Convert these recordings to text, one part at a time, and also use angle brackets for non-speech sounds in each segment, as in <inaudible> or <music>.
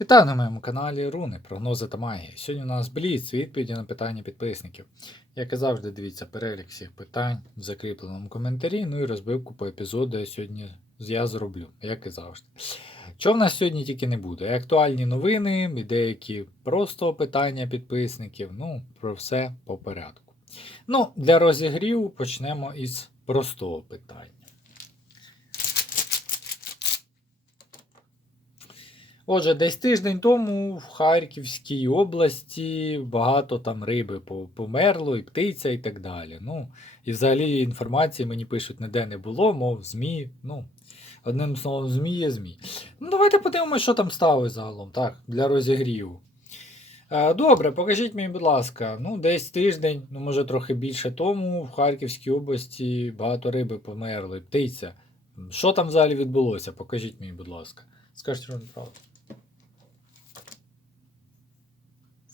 Вітаю на моєму каналі Руни, прогнози та магія. Сьогодні у нас Бліц, відповіді на питання підписників. Як і завжди, дивіться перелік всіх питань в закріпленому коментарі, ну і розбивку по епізоду я сьогодні я зроблю, як і завжди. Що в нас сьогодні тільки не буде? Актуальні новини, і деякі просто питання підписників, ну, про все по порядку. Ну, для розігріву почнемо із простого питання. Отже, десь тиждень тому в Харківській області багато там риби померло, і птиця, і так далі. Ну, і взагалі інформації мені пишуть, ніде не було, мов ЗМІ. Ну, одним словом, ЗМІ є ЗМІ. Ну, давайте подивимося, що там сталося загалом, так, для розігріву. Е, Добре, покажіть мені, будь ласка, ну, десь тиждень, ну, може трохи більше тому, в Харківській області багато риби померли, птиця. Що там взагалі відбулося? Покажіть мені, будь ласка. Скажіть, що неправда.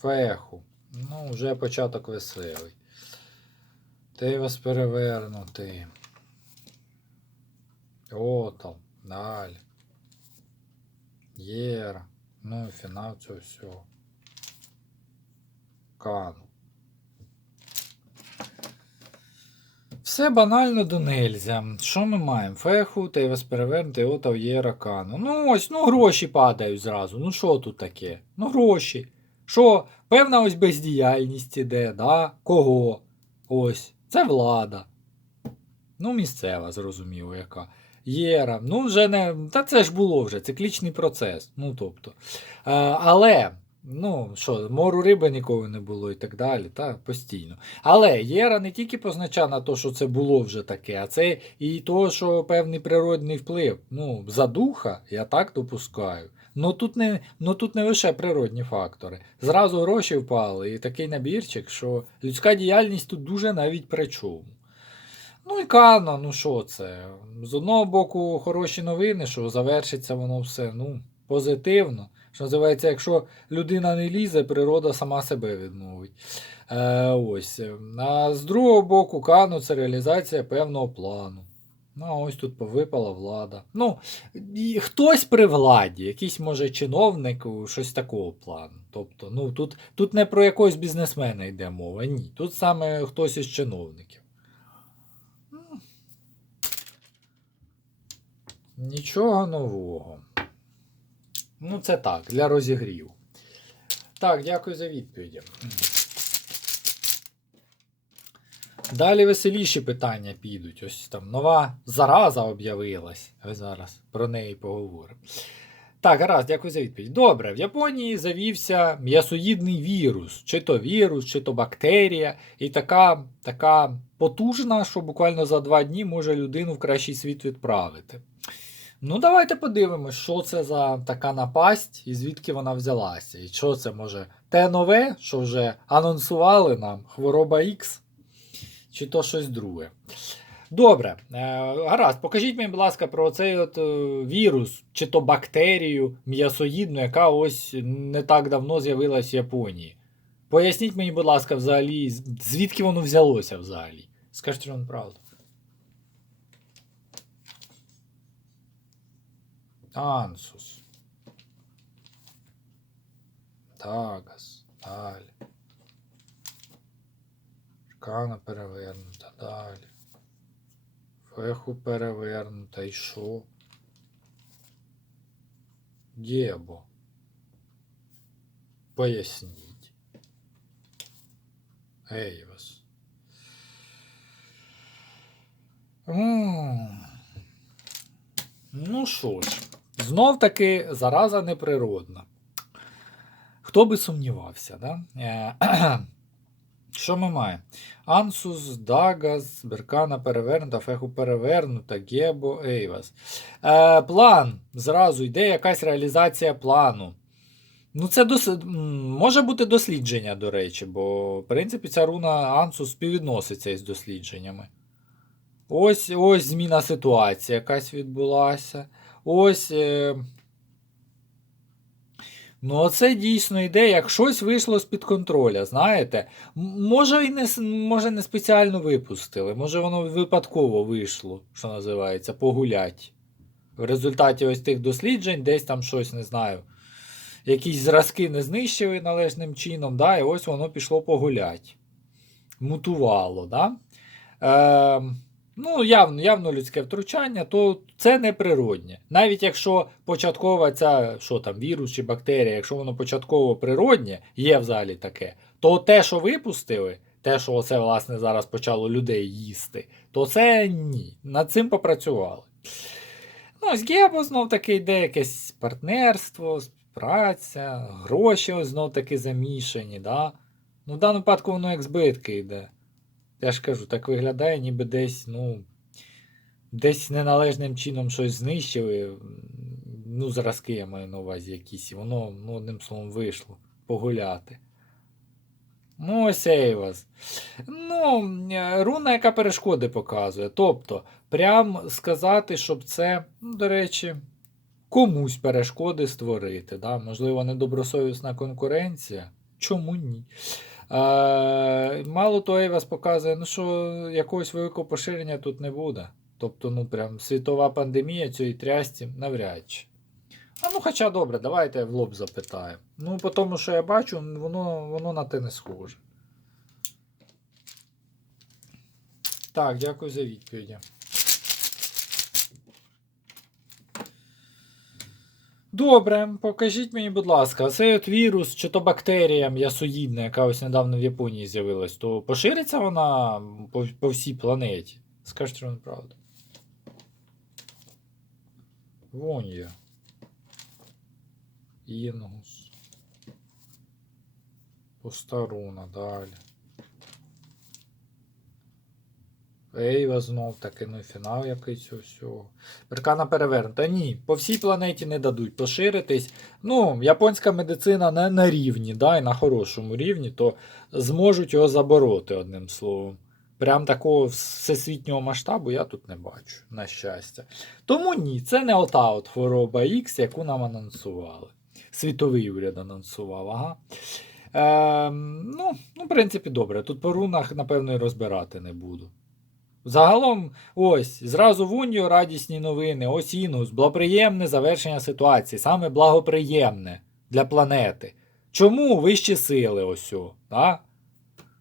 Феху. Ну, вже початок веселий. Ти вас перевернутий. Отал. Далі. Єра. Ну і фінал цього всього. Кану. Все банально до нельзя. Що ми маємо? Феху, ти вас перевернути, отав Єра Кану. Ну ось, ну гроші падають зразу. Ну що тут таке? Ну гроші. Що, певна ось бездіяльність іде, да? Кого? Ось, це влада. Ну, місцева, зрозуміло, яка. Єра, ну вже не. Та це ж було вже, циклічний процес. Ну, тобто. Е, але, ну що, мору риби ніколи не було і так далі, та постійно. Але Єра не тільки позначає на те, що це було вже таке, а це і то, що певний природний вплив. Ну, задуха, я так допускаю. Ну тут не, ну тут не лише природні фактори. Зразу гроші впали, і такий набірчик, що людська діяльність тут дуже навіть при чому. Ну і Кано, ну що це? З одного боку, хороші новини, що завершиться воно все ну, позитивно. Що називається, якщо людина не лізе, природа сама себе відмовить. Е, ось. А з другого боку, Кано це реалізація певного плану. Ну, а ось тут повипала влада. Ну, і хтось при владі, якийсь, може, чиновник, щось такого плану. Тобто, ну, тут, тут не про якогось бізнесмена йде мова, ні. Тут саме хтось із чиновників. Нічого нового. Ну, це так, для розігріву. Так, дякую за відповіді. Далі веселіші питання підуть. Ось там нова зараза об'явилась. Зараз про неї поговоримо. Так, гаразд, дякую за відповідь. Добре, в Японії завівся м'ясоїдний вірус, чи то вірус, чи то бактерія, і така, така потужна, що буквально за два дні може людину в кращий світ відправити. Ну, давайте подивимось, що це за така напасть і звідки вона взялася. І що це може те нове, що вже анонсували нам, хвороба X, чи то щось друге. Добре, е, гаразд, покажіть мені, будь ласка, про цей от е, вірус, чи то бактерію м'ясоїдну, яка ось не так давно з'явилась в Японії. Поясніть мені, будь ласка, взагалі, звідки воно взялося взагалі? Скажіть вам правду. Ансус. Тагас. Далі. Шкана перевернута. Далі. Феху перевернута. І що? Гебо. Поясніть. Ейвас. М. Ну що ж, знов таки зараза неприродна. Хто би сумнівався, да? Що ми маємо? Ансус, Дагас, Беркана перевернута, Феху перевернута, Гебо, Ейвас. Е, план. Зразу йде якась реалізація плану. Ну, це дос... може бути дослідження, до речі, бо, в принципі, ця руна Ансус співвідноситься із дослідженнями. Ось ось зміна ситуації якась відбулася. Ось. Е... Ну, оце дійсно йде, як щось вийшло з-під контроля, знаєте. Може, і не, може, не спеціально випустили, може воно випадково вийшло, що називається, погулять. В результаті ось тих досліджень десь там щось, не знаю. якісь зразки не знищили належним чином, да, і ось воно пішло погулять. Мутувало. Да? Е, ну, явно, явно людське втручання, то це неприроднє. Навіть якщо початкова ця, що там, вірус чи бактерія, якщо воно початково природнє, є взагалі таке, то те, що випустили, те, що оце, власне, зараз почало людей їсти, то це ні. Над цим попрацювали. Ну, з Гебо знов таки йде якесь партнерство, співпраця, гроші знов таки замішані. Да? Ну, в даному випадку воно як збитки йде. Я ж кажу, так виглядає, ніби десь, ну, десь неналежним чином щось знищили. Ну, зразки я маю на увазі якісь, і воно, ну, одним словом, вийшло погуляти. Ну, ось Ейвас. Ну, е, руна, яка перешкоди показує. Тобто, прям сказати, щоб це, ну, до речі, комусь перешкоди створити. Да? Можливо, недобросовісна конкуренція. Чому ні? Е, мало того, Ейвас показує, ну, що якогось великого поширення тут не буде. Тобто, ну, прям світова пандемія цієї трясті навряд чи. А ну, хоча добре, давайте в лоб запитаю. Ну, по тому, що я бачу, воно, воно на те не схоже. Так, дякую за відповіді. Добре, покажіть мені, будь ласка, цей от вірус чи то бактерія м'ясоїдна, яка ось недавно в Японії з'явилась, то пошириться вона по, по всій планеті? Скажіть вам правду. Вон є. Інгус. Постаруна далі. Ейва знов таки, ну і фінал якийсь усього. Беркана перевернута. Ні, по всій планеті не дадуть поширитись. Ну, японська медицина не на рівні, да, і на хорошому рівні, то зможуть його забороти, одним словом. Прям такого всесвітнього масштабу я тут не бачу, на щастя. Тому ні, це не ота от хвороба X, яку нам анонсували. Світовий уряд анонсував, ага. Ем, ну, ну, в принципі, добре. Тут по рунах, напевно, і розбирати не буду. Загалом, ось, зразу в Унію радісні новини, ось Інус, благоприємне завершення ситуації, саме благоприємне для планети. Чому вищі сили ось да?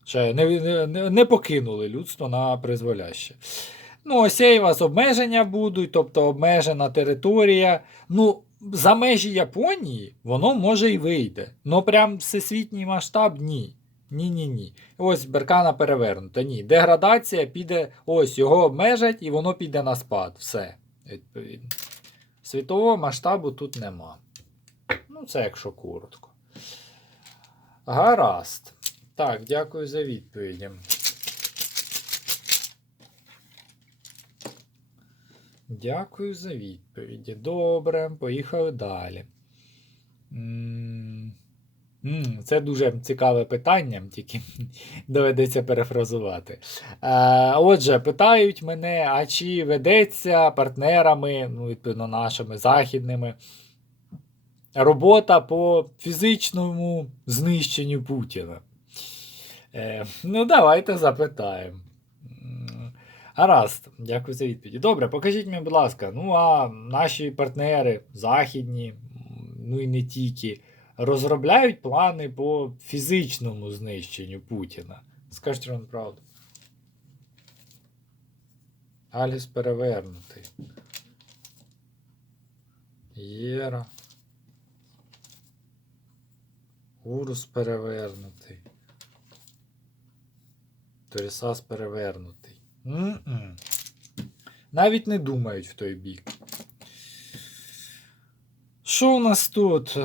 Ще не, не, не покинули людство на призволяще. Ну, ось і вас обмеження будуть, тобто обмежена територія. Ну, за межі Японії воно може і вийде. Ну прям всесвітній масштаб ні. Ні-ні ні. Ось беркана перевернута. Ні. Деградація піде, ось його обмежать і воно піде на спад. Все. Відповідно. Світового масштабу тут нема. Ну, це якщо коротко. Гаразд. Так, дякую за відповіді. Дякую за відповіді. Добре, поїхали далі. Це дуже цікаве питання, тільки <laughs> доведеться перефразувати. Е, Отже, питають мене, а чи ведеться партнерами, ну, відповідно, нашими західними, робота по фізичному знищенню Путіна? Е, Ну, давайте запитаємо. Гаразд, дякую за відповіді. Добре, покажіть мені, будь ласка, ну а наші партнери західні, ну і не тільки, розробляють плани по фізичному знищенню Путіна. Скажіть вам правду. Аліс перевернутий. Єра. Урус перевернутий. Торісас перевернутий. М-м. Навіть не думають в той бік. Що у нас тут?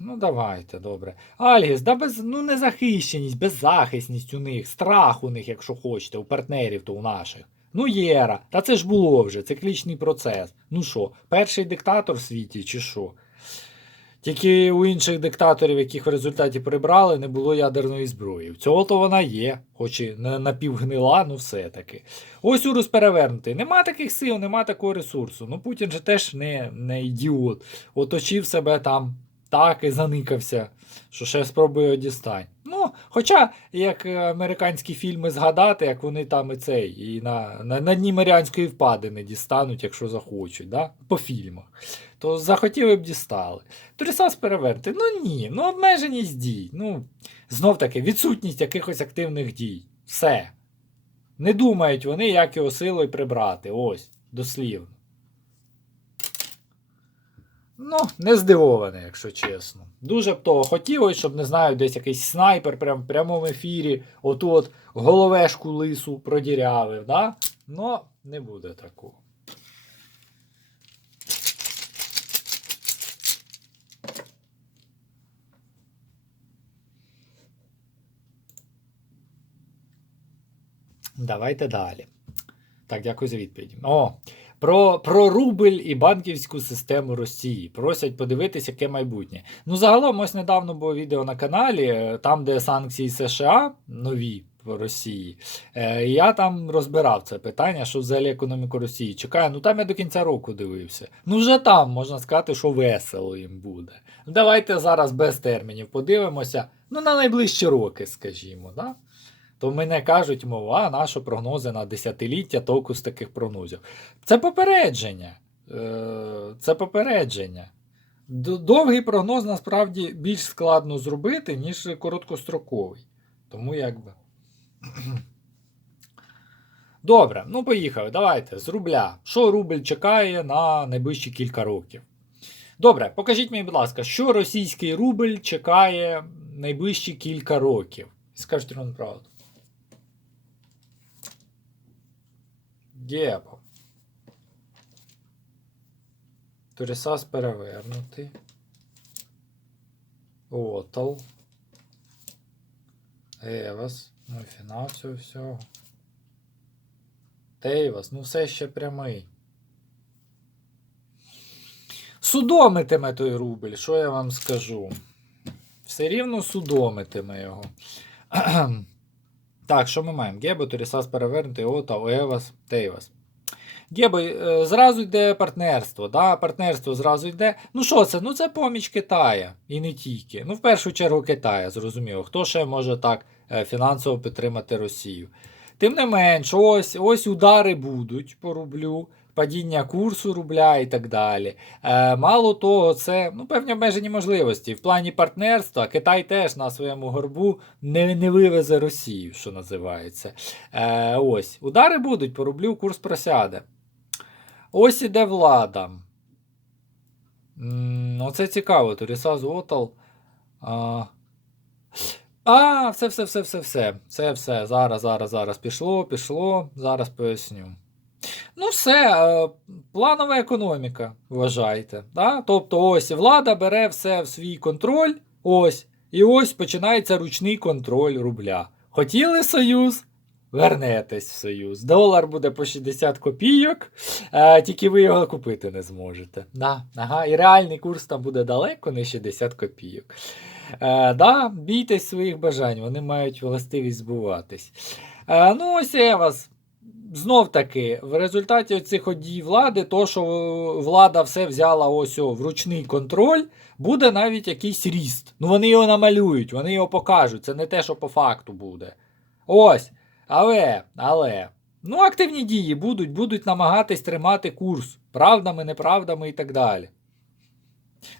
Ну, давайте, добре. Альгіс, да без, ну, незахищеність, беззахисність у них, страх у них, якщо хочете, у партнерів, то у наших. Ну, Єра, та це ж було вже, циклічний процес. Ну що, перший диктатор в світі, чи що? Тільки у інших диктаторів, яких в результаті прибрали, не було ядерної зброї. В цього то вона є, хоч і напівгнила, ну все-таки. Ось урус перевернутий. Нема таких сил, нема такого ресурсу. Ну Путін же теж не, не ідіот. Оточив себе там так і заникався, що ще спробує дістань. Ну, хоча, як американські фільми згадати, як вони там і цей, і на, на, на дні Маріанської впадини дістануть, якщо захочуть, да? по фільмах, то захотіли б дістали. Турісас перевернути. Ну ні, ну обмеженість дій. Ну, знов таки, відсутність якихось активних дій. Все. Не думають вони, як його силою прибрати. Ось, дослівно. Ну, не здивований, якщо чесно. Дуже б того хотілося, щоб не знаю, десь якийсь снайпер прям в прямому ефірі, оту от головешку лису продірявив, да? Но не буде такого. Давайте далі. Так, дякую за відповідь. О, про, про рубль і банківську систему Росії. Просять подивитись, яке майбутнє. Ну, загалом, ось недавно було відео на каналі, е, там, де санкції США нові Росії. Е, я там розбирав це питання, що взагалі економіку Росії чекає. Ну там я до кінця року дивився. Ну, вже там можна сказати, що весело їм буде. Ну, Давайте зараз без термінів подивимося. Ну, на найближчі роки, скажімо. Да? То мене кажуть, мов, а наші прогнози на десятиліття толку з таких прогнозів. Це попередження. Е, Це попередження. Довгий прогноз насправді більш складно зробити, ніж короткостроковий. Тому якби. <clears throat> Добре, ну поїхали. Давайте з рубля. Що рубль чекає на найближчі кілька років? Добре, покажіть мені, будь ласка, що російський рубль чекає найближчі кілька років? Скажіть вам правду. Гебо. Турісас перевернутий. Отал. Евас. Ну і фінал цього всього. Тейвас, ну все ще прямий. Судомитиме той рубль, що я вам скажу? Все рівно судомитиме його. <clears throat> Так, що ми маємо? Гебо, Торісас перевернутий, Ота, Оевас, Тейвас. Гебо, е, зразу йде партнерство. Да? Партнерство зразу йде. Ну що це? Ну це поміч Китая. І не тільки. Ну, в першу чергу Китая, зрозуміло. Хто ще може так е, фінансово підтримати Росію? Тим не менш, ось, ось удари будуть по рублю, падіння курсу рубля і так далі. Е, мало того, це ну, певні обмежені можливості. В плані партнерства Китай теж на своєму горбу не, не вивезе Росію, що називається. Е, ось, удари будуть по рублю, курс просяде. Ось іде влада. М, Оце цікаво. Турісаз Отал. А, а, все, все, все, все, все. Все, все. Зараз, зараз, зараз. Пішло, пішло. Зараз поясню. Ну, все, е, планова економіка, вважайте. Да? Тобто, ось влада бере все в свій контроль. Ось. І ось починається ручний контроль рубля. Хотіли союз? Вернетесь в союз. Долар буде по 60 копійок, е, тільки ви його купити не зможете. Да, ага, І реальний курс там буде далеко не 60 копійок. Е, да, бійтесь своїх бажань, вони мають властивість збуватись. Е, ну, ось я вас. Знов таки, в результаті цих дій влади, то, що влада все взяла ось о, в ручний контроль, буде навіть якийсь ріст. Ну вони його намалюють, вони його покажуть. Це не те, що по факту буде. Ось. Але, але. Ну, активні дії будуть, будуть намагатись тримати курс правдами, неправдами і так далі.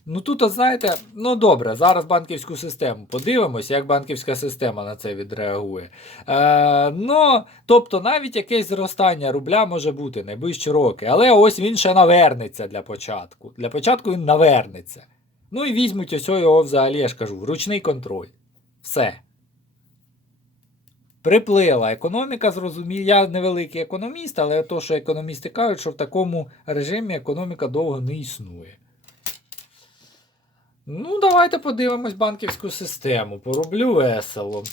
Ну тут, знаєте, ну добре, зараз банківську систему подивимось, як банківська система на це відреагує. Е, ну, тобто навіть якесь зростання рубля може бути найближчі роки. Але ось він ще навернеться для початку. Для початку він навернеться. Ну і візьмуть ось його взагалі, я ж кажу, ручний контроль. Все. Приплила економіка, зрозумів. Я невеликий економіст, але то, що економісти кажуть, що в такому режимі економіка довго не існує. Ну, давайте подивимось банківську систему. Пороблю весело.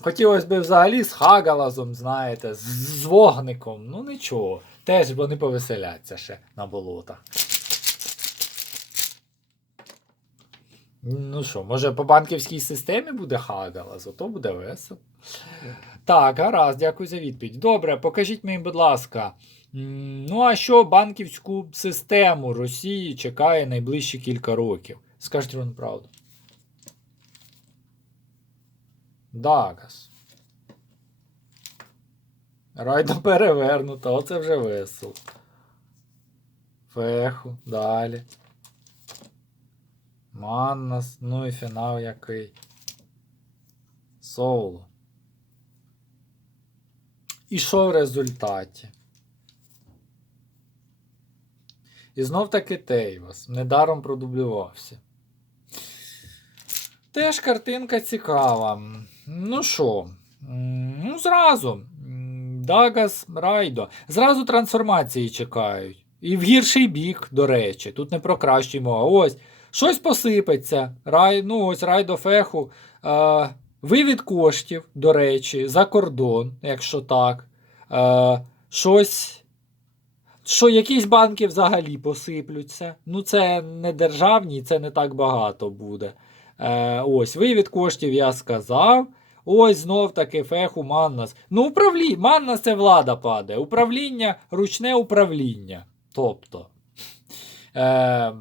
Хотілося б взагалі з Хагалазом, знаєте, з, з вогником. Ну нічого. Теж вони повеселяться ще на болотах. Ну що, може по банківській системі буде Хагалаз, ото буде весело. Так, гаразд, дякую за відповідь. Добре, покажіть мені, будь ласка. Ну, а що банківську систему Росії чекає найближчі кілька років? Скажіть вам правду. Дагас. Райдо перевернуто, оце вже весело. Феху, далі. Маннас, ну і фінал який. Соло. І що в результаті? І знов таки Тейвас. Недаром продублювався. Теж картинка цікава. Ну що? Ну, зразу. Дагас Райдо. Зразу трансформації чекають. І в гірший бік, до речі. Тут не про кращий мова. Ось. Щось посипеться. Рай, ну, ось Райдо Феху. Е, вивід коштів, до речі, за кордон, якщо так. Е, щось. Що якісь банки взагалі посиплються. Ну, це не державні, це не так багато буде. Е, ось, вивід коштів я сказав. Ось знов таки феху Маннас. Ну, управління. Маннас це влада падає. Управління, ручне управління. Тобто. Е,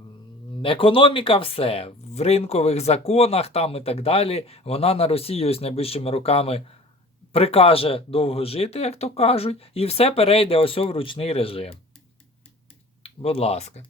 економіка все. В ринкових законах там і так далі. Вона на Росії ось найближчими роками прикаже довго жити, як то кажуть, і все перейде ось в ручний режим. Будь ласка.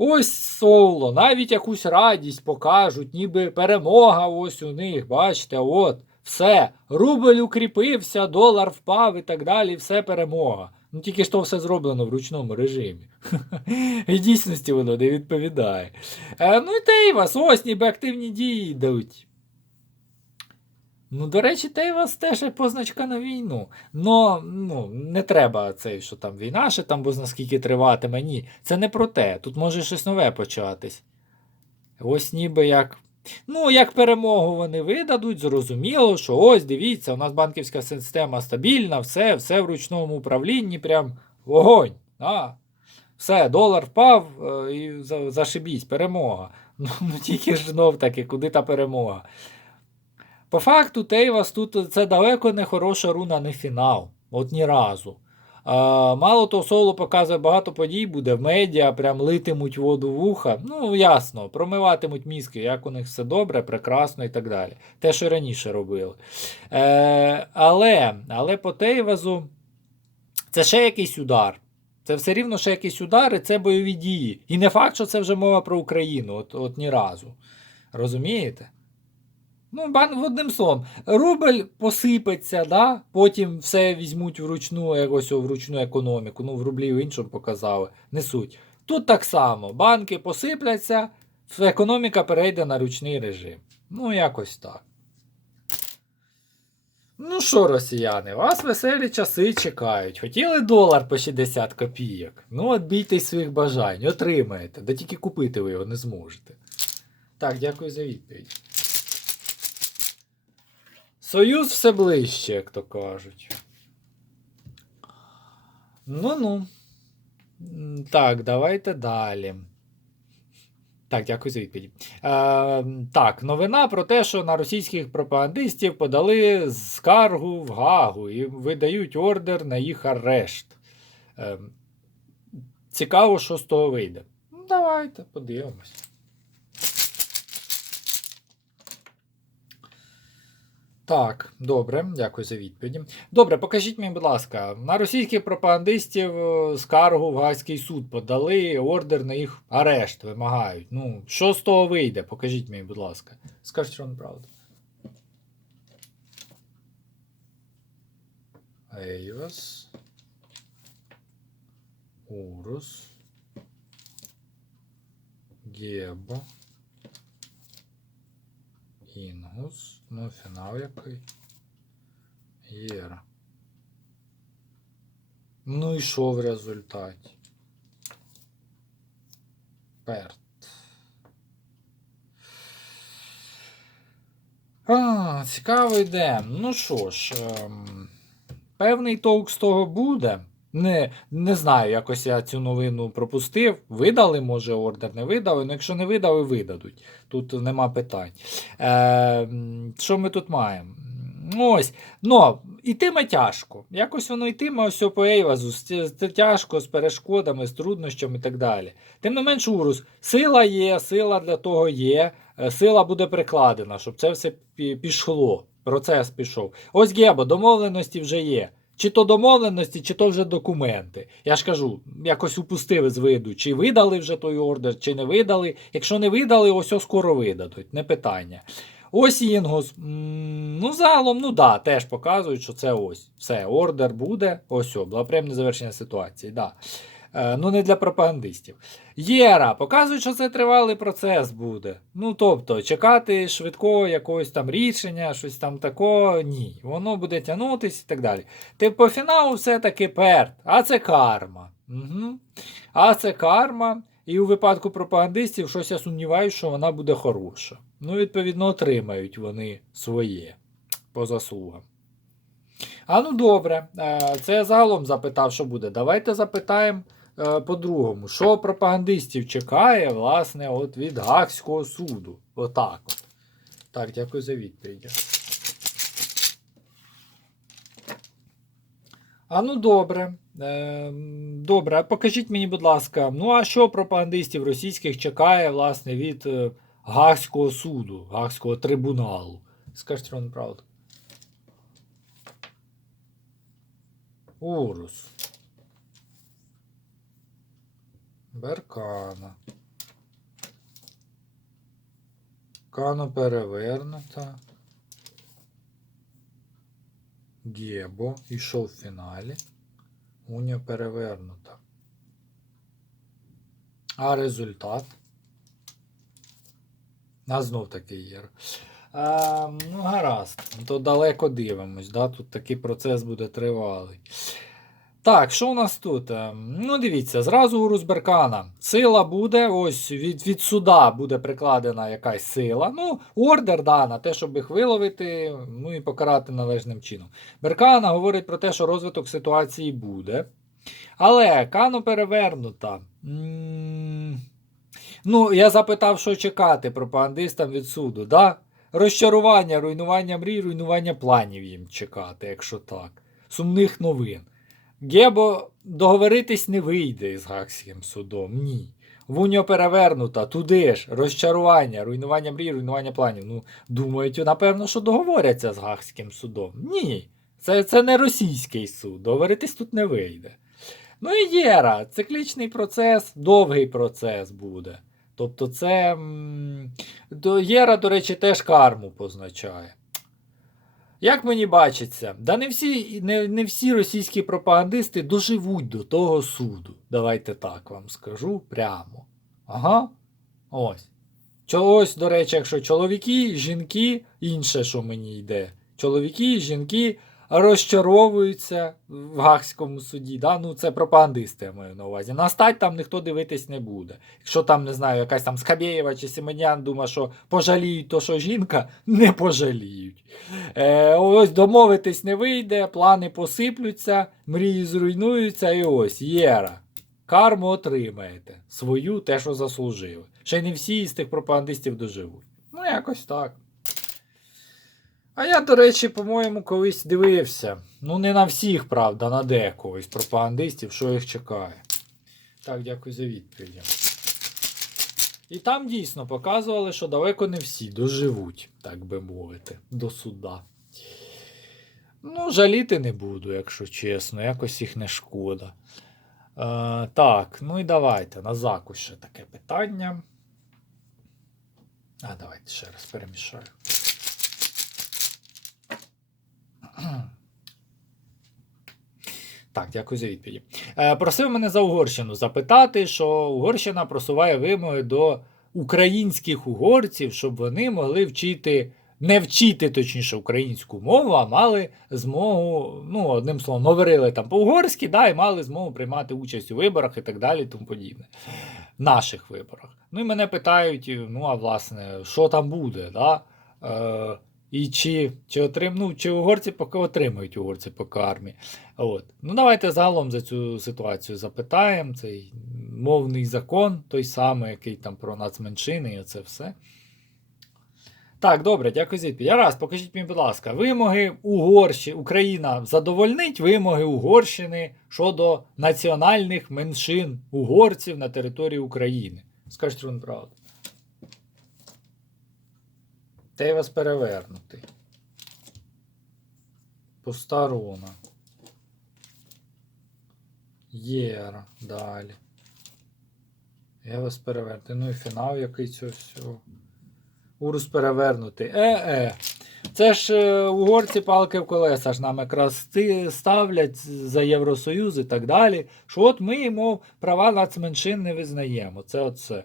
Ось соло, навіть якусь радість покажуть, ніби перемога ось у них, бачите, от, все. Рубль укріпився, долар впав і так далі, все перемога. Ну тільки то все зроблено в ручному режимі. <laughs> І дійсності воно не відповідає. Е, ну і те й вас, ось ніби активні дії йдуть. Ну, до речі, Тейвас теж позначка на війну. Но ну, не треба цей, що там війна ще там, бо наскільки триватиме. Ні. Це не про те. Тут може щось нове початись. Ось ніби як. Ну, як перемогу вони видадуть, зрозуміло, що ось дивіться, у нас банківська система стабільна, все, все в ручному управлінні, прям вогонь. А, все, долар впав е, і за- зашибісь, перемога. <laughs> Ну, ну тільки ж знов таки, куди та перемога. По факту, Тейвас тут це далеко не хороша руна, не фінал. От ні разу. А, мало того, соло показує багато подій буде в медіа, прям литимуть воду в уха. Ну, ясно, промиватимуть мізки, як у них все добре, прекрасно і так далі. Те, що раніше робили. Е, але, але по Тейвазу це ще якийсь удар. Це все рівно ще якийсь удар, і це бойові дії. І не факт, що це вже мова про Україну, от, от ні разу. Розумієте? Ну, одним словом, рубль посипеться, да? потім все візьмуть вручну, якось вручну економіку. Ну, в рублі в іншому показали. Не суть. Тут так само. Банки посипляться, економіка перейде на ручний режим. Ну, якось так. Ну що, росіяни, вас веселі часи чекають. Хотіли долар по 60 копійок? Ну, от бійтесь своїх бажань, отримаєте, да тільки купити ви його не зможете. Так, дякую за відповідь. Союз все ближче, як то кажуть. Ну-ну. Так, давайте далі. Так, дякую за відповідь. Е, так, новина про те, що на російських пропагандистів подали скаргу в Гагу і видають ордер на їх арешт. Е, цікаво, що з того вийде. Ну, давайте подивимось. Так, добре, дякую за відповіді. Добре, покажіть мені, будь ласка, на російських пропагандистів е, скаргу в Гаазький суд подали, ордер на їх арешт вимагають. Ну, що з того вийде? Покажіть мені, будь ласка. Скажіть, що неправда. Ейвас. Урус. Гебо. Інгус. Ну, фінал який. Єра. Ну і що в результаті? Перт. А, цікаво йде. Ну що ж, ем, певний толк з того буде. Не, не знаю, якось я цю новину пропустив. Видали, може, ордер, не видали. Ну, якщо не видали, видадуть. Тут нема питань. Е, що ми тут маємо? Ось, ну, ітиме тяжко. Якось воно йтиме ось по Ейвазу, це тяжко з перешкодами, з труднощами і так далі. Тим не менш, Урус, сила є, сила для того є, е, сила буде прикладена, щоб це все пішло. Процес пішов. Ось Гебо, домовленості вже є. Чи то домовленості, чи то вже документи. Я ж кажу, якось упустили з виду, чи видали вже той ордер, чи не видали. Якщо не видали, ось скоро видадуть, не питання. Ось Інгус. Ну, загалом, ну да, теж показують, що це ось. Все, ордер буде. Ось о, благоприємне завершення ситуації. Да. Е, ну, не для пропагандистів. Єра, показують, що це тривалий процес буде. Ну, тобто, чекати швидкого якогось там рішення, щось там такого, ні. Воно буде тягнутися і так далі. Ти по фіналу все-таки перт, а це карма. Угу. А це карма. І у випадку пропагандистів щось я сумніваюся, що вона буде хороша. Ну, відповідно, отримають вони своє по заслугам. А ну добре, Е, це я загалом запитав, що буде. Давайте запитаємо по-другому, що пропагандистів чекає, власне, от від Гаагського суду. Отак от. Так, дякую за відповідь. А ну добре. Е, добре, покажіть мені, будь ласка, ну а що пропагандистів російських чекає, власне, від е, Гаагського суду, Гаагського трибуналу? Скажіть вам правду. Урус. Беркана. Кано перевернута. Гебо йшов в фіналі. Уня перевернута. А результат? А знов таки є. А, ну, гаразд. То далеко дивимось, да? тут такий процес буде тривалий. Так, що у нас тут? Е, Ну, дивіться, зразу у Рузберкана. Сила буде, ось від, від суда буде прикладена якась сила. Ну, ордер да, на те, щоб їх виловити, ну і покарати належним чином. Беркана говорить про те, що розвиток ситуації буде. Але Кано перевернута. Ну, я запитав, що чекати пропагандистам від суду. Да? Розчарування, руйнування мрій, руйнування планів їм чекати, якщо так. Сумних новин. Гебо договоритись не вийде з Гаагським судом. Ні. Вуньо перевернута, туди ж, розчарування, руйнування мрій, руйнування планів. Ну, думають, напевно, що договоряться з Гаагським судом. Ні. Це, це не російський суд. Договоритись тут не вийде. Ну і Єра, циклічний процес, довгий процес буде. Тобто, це. до- Єра, до речі, теж карму позначає. Як мені бачиться, да не всі, не, не всі російські пропагандисти доживуть до того суду. Давайте так вам скажу прямо. Ага. Ось. Ось, до речі, якщо чоловіки, жінки, інше, що мені йде. Чоловіки, жінки розчаровуються в Гаагському суді. Да? Ну, це пропагандисти, я маю на увазі. На стать там ніхто дивитись не буде. Якщо там, не знаю, якась там Скабєєва чи Симонян думає, що пожаліють то, що жінка, <laughs> не пожаліють. Е, ось домовитись не вийде, плани посиплються, мрії зруйнуються, і ось Єра. Карму отримаєте. Свою те, що заслужили. Ще не всі із тих пропагандистів доживуть. Ну, якось так. А я, до речі, по-моєму, колись дивився. Ну, не на всіх, правда, на декого із пропагандистів, що їх чекає. Так, дякую за відповідь. І там дійсно показували, що далеко не всі доживуть, так би мовити, до суда. Ну, жаліти не буду, якщо чесно, якось їх не шкода. Е, так, ну і давайте на заку ще таке питання. А, давайте ще раз перемішаю. <clears throat> Так, дякую за відповіді. Е, просив мене за Угорщину запитати, що Угорщина просуває вимоги до українських угорців, щоб вони могли вчити, не вчити точніше українську мову, а мали змогу, ну, одним словом, говорили там по-угорськи, да, і мали змогу приймати участь у виборах і так далі, тому подібне. Наших виборах. Ну і мене питають, ну, а власне, що там буде, да? Е, і чи, чи, отрим, ну, чи угорці поки отримують угорці по кармі. От. Ну, давайте загалом за цю ситуацію запитаємо. Цей мовний закон, той самий, який там про нацменшини, і це все. Так, добре, дякую за відповідь. Раз, покажіть мені, будь ласка, вимоги Угорщини, Україна задовольнить вимоги Угорщини щодо національних меншин угорців на території України. Скажіть вам правду. Та вас перевернутий. Пуста руна. Єра. Далі. Я вас переверти. Ну і фінал який цього всього. Урус перевернутий. Е-е. Це ж е, угорці палки в колеса ж нам якраз ставлять за Євросоюз і так далі. Що от ми, мов, права нацменшин не визнаємо. Це оце.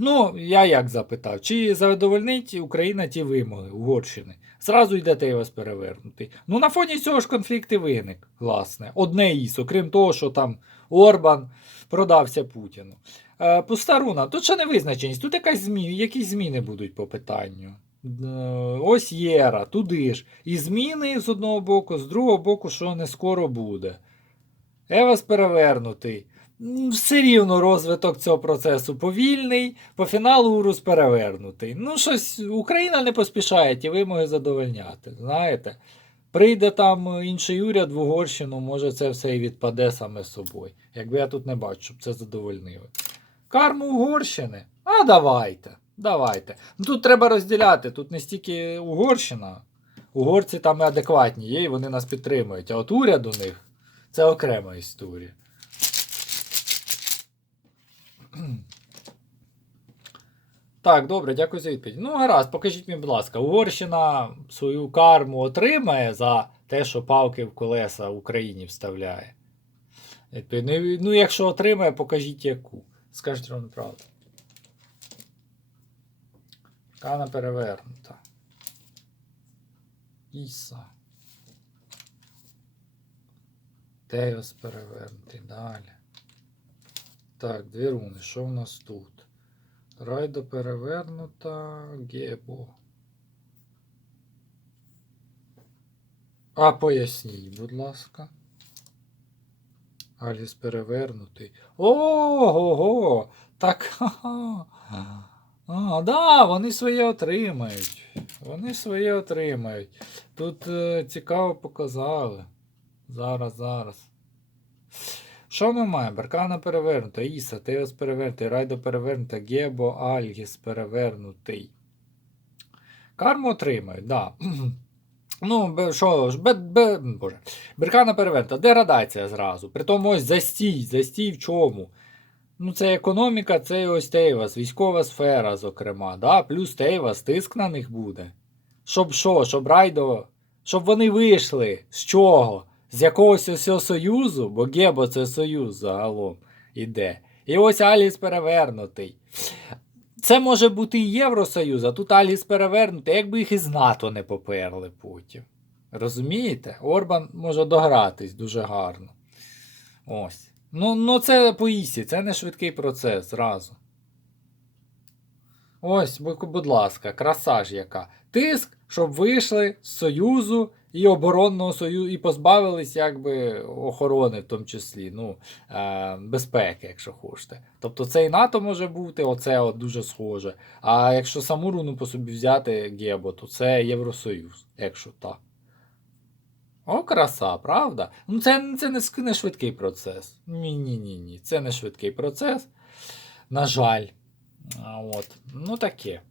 Ну, я як запитав, чи задовольнить Україна ті вимоги Угорщини? Зразу йдете вас перевернути. Ну, на фоні цього ж конфлікт і виник, власне. Одне із, окрім того, що там Орбан продався Путіну. Е, пуста руна, тут ще не визначеність, тут якась зміни, якісь зміни будуть по питанню. Е, Ось Єра, туди ж. І зміни з одного боку, з другого боку, що не скоро буде. Евас перевернутий. Все рівно розвиток цього процесу повільний, по фіналу Урус перевернутий. Ну, щось Україна не поспішає ті вимоги задовольняти. Знаєте, прийде там інший уряд в Угорщину, може це все і відпаде саме собою. Якби я тут не бачу, щоб це задовольнило. Карму Угорщини? А давайте. Давайте. Ну тут треба розділяти. Тут не стільки Угорщина. Угорці там адекватні є, і вони нас підтримують. А от уряд у них це окрема історія. Так, добре, дякую за відповідь. Ну, гаразд, покажіть мені, будь ласка, Угорщина свою карму отримає за те, що палки в колеса Україні вставляє. Ну, якщо отримає, покажіть яку. Скажіть вам правду. Кана перевернута. Іса. Теос перевернутий. Далі. Так, дві руни. Що в нас тут? Райдо перевернута. Гебо. А поясніть, будь ласка. Аліс перевернутий. Ого-го! Так. ха-ха. А, да, вони своє отримають. Вони своє отримають. Тут е, цікаво показали. Зараз, зараз. Що ми маємо? Беркана перевернута, Іса, Теос перевернутий, Райдо перевернута, Гебо, Альгіс перевернутий. Карму отримають, да. <clears throat> Ну, що ж, бе, бе, боже. Беркана перевернута, деградація зразу. Притому ось застій, застій в чому? Ну, це економіка, це ось Тейвас, військова сфера, зокрема. Да? Плюс Тейвас, тиск на них буде. Щоб що? Щоб Райдо. Щоб вони вийшли. З чого? З якогось ось цього союзу, бо Гебо це союз загалом іде. І ось Аліс перевернутий. Це може бути і Євросоюз, а тут Аліс перевернутий, якби їх із НАТО не поперли потім. Розумієте? Орбан може догратись дуже гарно. Ось. Ну, ну це по це не швидкий процес зразу. Ось, будь ласка, краса ж яка. Тиск, щоб вийшли з Союзу і оборонного союзу, і позбавились якби охорони, в тому числі, ну, е, безпеки, якщо хочете. Тобто це і НАТО може бути, оце от дуже схоже. А якщо саму руну по собі взяти Гебо, то це Євросоюз, якщо так. О, краса, правда? Ну, це, це не, не швидкий процес. Ні, ні, ні, ні. Це не швидкий процес. На жаль. От. Ну таке.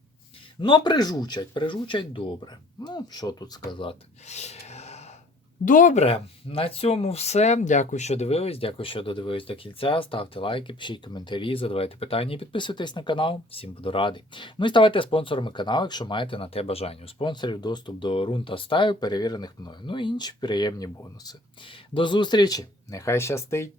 Ну, прижучать, прижучать добре. Ну, що тут сказати. Добре, на цьому все. Дякую, що дивились. Дякую, що додивились до кінця. Ставте лайки, пишіть коментарі, задавайте питання і підписуйтесь на канал. Всім буду радий. Ну і ставайте спонсорами каналу, якщо маєте на те бажання. У спонсорів доступ до рун та стаю, перевірених мною. Ну і інші приємні бонуси. До зустрічі! Нехай щастить!